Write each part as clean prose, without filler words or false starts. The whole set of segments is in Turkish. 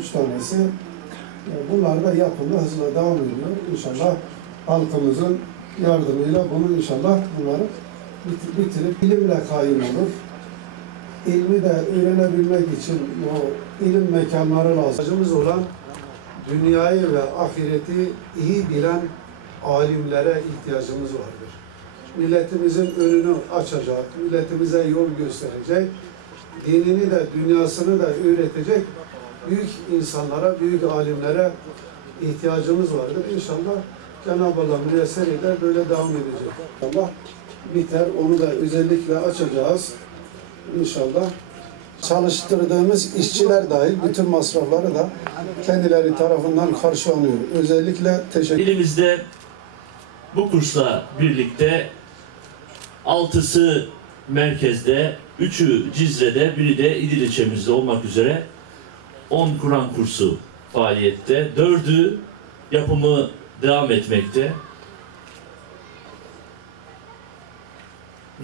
3 tanesi. Bunlar da yapımda hızla devam ediyor. İnşallah halkımızın yardımıyla bunu inşallah bunları bitirip ilimle kayyum olur. İlmi de öğrenebilmek için o ilim mekanları lazım. Amacımız olan dünyayı ve ahireti iyi bilen alimlere ihtiyacımız vardır. Milletimizin önünü açacak, milletimize yol gösterecek, dinini de dünyasını da öğretecek büyük insanlara, büyük alimlere ihtiyacımız vardır. İnşallah Cenab-ı Allah müyesser eder, böyle devam edecek. Allah biter, onu da özellikle açacağız. İnşallah çalıştırdığımız işçiler dahil bütün masrafları da kendileri tarafından karşılanıyor. Özellikle teşekkür ederim. İlimizde bu kursla birlikte 6'sı merkezde, 3'ü Cizre'de, biri de İdil ilçemizde olmak üzere 10 Kur'an kursu faaliyette. 4'ü yapımı devam etmekte.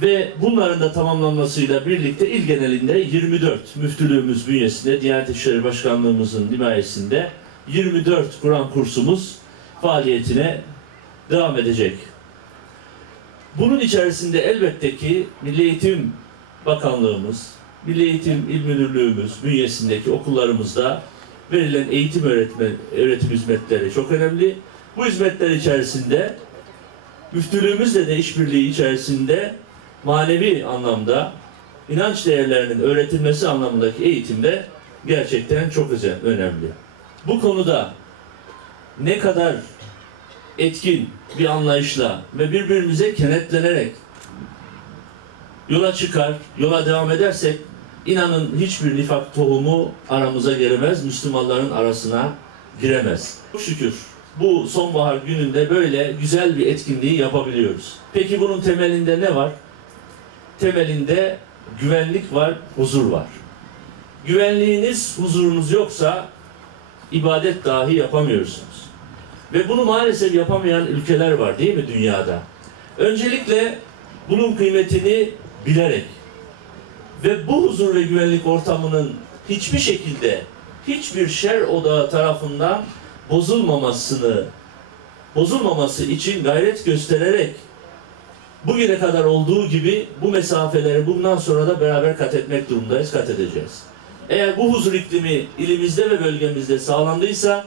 Ve bunların da tamamlanmasıyla birlikte il genelinde 24 müftülüğümüz bünyesinde, Diyanet İşleri Başkanlığımızın himayesinde 24 Kur'an kursumuz faaliyetine devam edecek. Bunun içerisinde elbette ki Milli Eğitim Bakanlığımız, Milli Eğitim İl Müdürlüğümüz bünyesindeki okullarımızda verilen öğretim hizmetleri çok önemli. Bu hizmetler içerisinde müftülüğümüzle de işbirliği içerisinde manevi anlamda inanç değerlerinin öğretilmesi anlamındaki eğitimde gerçekten çok önemli. Bu konuda ne kadar etkin bir anlayışla ve birbirimize kenetlenerek yola çıkar, yola devam edersek inanın hiçbir nifak tohumu aramıza giremez, Müslümanların arasına giremez. Çok şükür bu sonbahar gününde böyle güzel bir etkinliği yapabiliyoruz. Peki bunun temelinde ne var? Temelinde güvenlik var, huzur var. Güvenliğiniz, huzurunuz yoksa ibadet dahi yapamıyorsunuz. Ve bunu maalesef yapamayan ülkeler var değil mi dünyada? Öncelikle bunun kıymetini bilerek ve bu huzur ve güvenlik ortamının hiçbir şekilde hiçbir şer odağı tarafından bozulmaması için gayret göstererek bugüne kadar olduğu gibi bu mesafeleri bundan sonra da beraber kat etmek durumundayız, kat edeceğiz. Eğer bu huzur iklimi ilimizde ve bölgemizde sağlandıysa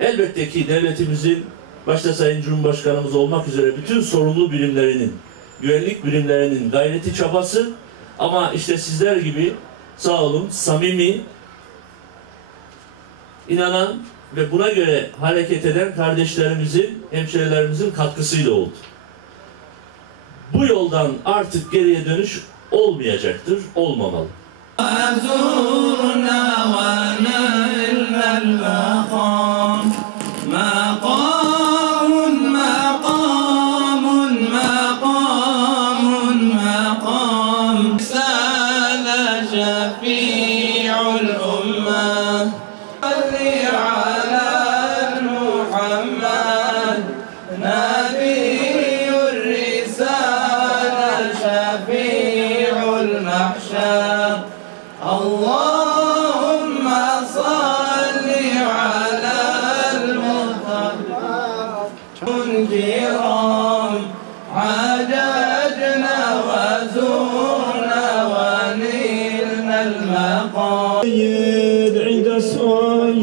elbette ki devletimizin başta Sayın Cumhurbaşkanımız olmak üzere bütün sorumlu birimlerinin, güvenlik birimlerinin gayreti, çabası ama işte sizler gibi sağ olun, samimi, inanan ve buna göre hareket eden kardeşlerimizin, hemşerilerimizin katkısıyla oldu. Bu yoldan artık geriye dönüş olmayacaktır, olmamalı. اللهم صل على المصطفى الكرام عججنا وزرنا ونلنا المقام عند السؤال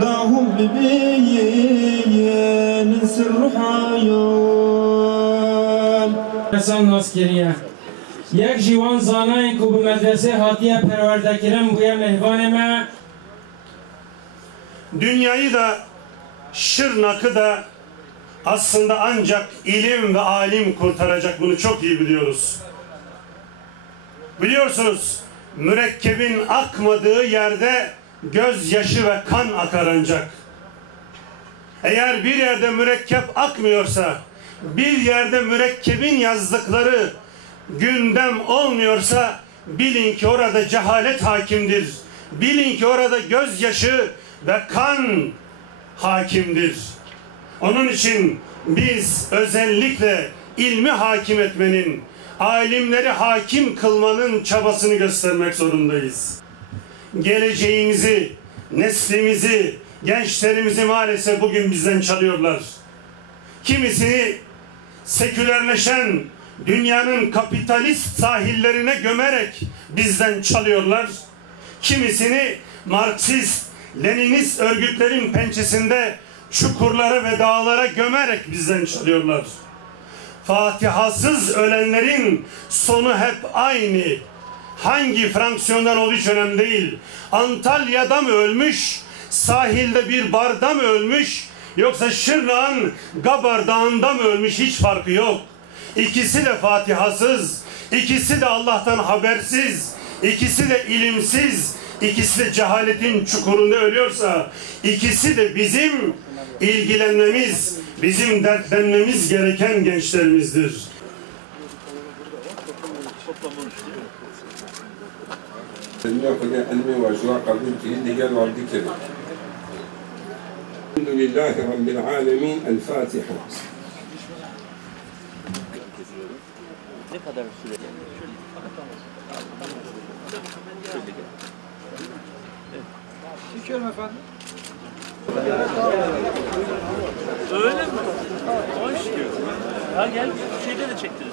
دعهم ببين سر حيال Hasan Naskeriye. یک جوان زانای که به مدرسه هاتیه پرورده کرم بویا mehvaneme. Dünyayı da Şırnak'ı da aslında ancak ilim ve alim kurtaracak, bunu çok iyi biliyoruz. Biliyorsunuz, mürekkebin akmadığı yerde gözyaşı ve kan akar ancak. Eğer bir yerde mürekkep akmıyorsa, bir yerde mürekkebin yazdıkları gündem olmuyorsa bilin ki orada cehalet hakimdir. Bilin ki orada gözyaşı ve kan hakimdir. Onun için biz özellikle ilmi hakim etmenin, alimleri hakim kılmanın çabasını göstermek zorundayız. Geleceğimizi, neslimizi, gençlerimizi maalesef bugün bizden çalıyorlar. Kimisini sekülerleşen dünyanın kapitalist sahillerine gömerek bizden çalıyorlar. Kimisini Marksist, Leninist örgütlerin pençesinde çukurlara ve dağlara gömerek bizden çalıyorlar. Fatihasız ölenlerin sonu hep aynı. Hangi fraksiyondan olduğu hiç önemli değil. Antalya'da mı ölmüş, sahilde bir barda mı ölmüş, yoksa Şırnak'ın Gabar Dağı'nda mı ölmüş, hiç farkı yok. İkisi de fatihasız, ikisi de Allah'tan habersiz, ikisi de ilimsiz, ikisi de cehaletin çukurunda ölüyorsa, ikisi de bizim ilgilenmemiz, bizim dertlenmemiz gereken gençlerimizdir. Elhamdülillahi Rabbil alemin. El Fatiha. Ne kadar süre? Çekiyorum efendim. Öyle mi? Hoş geldin. Ha gel şeyde de çektiririz.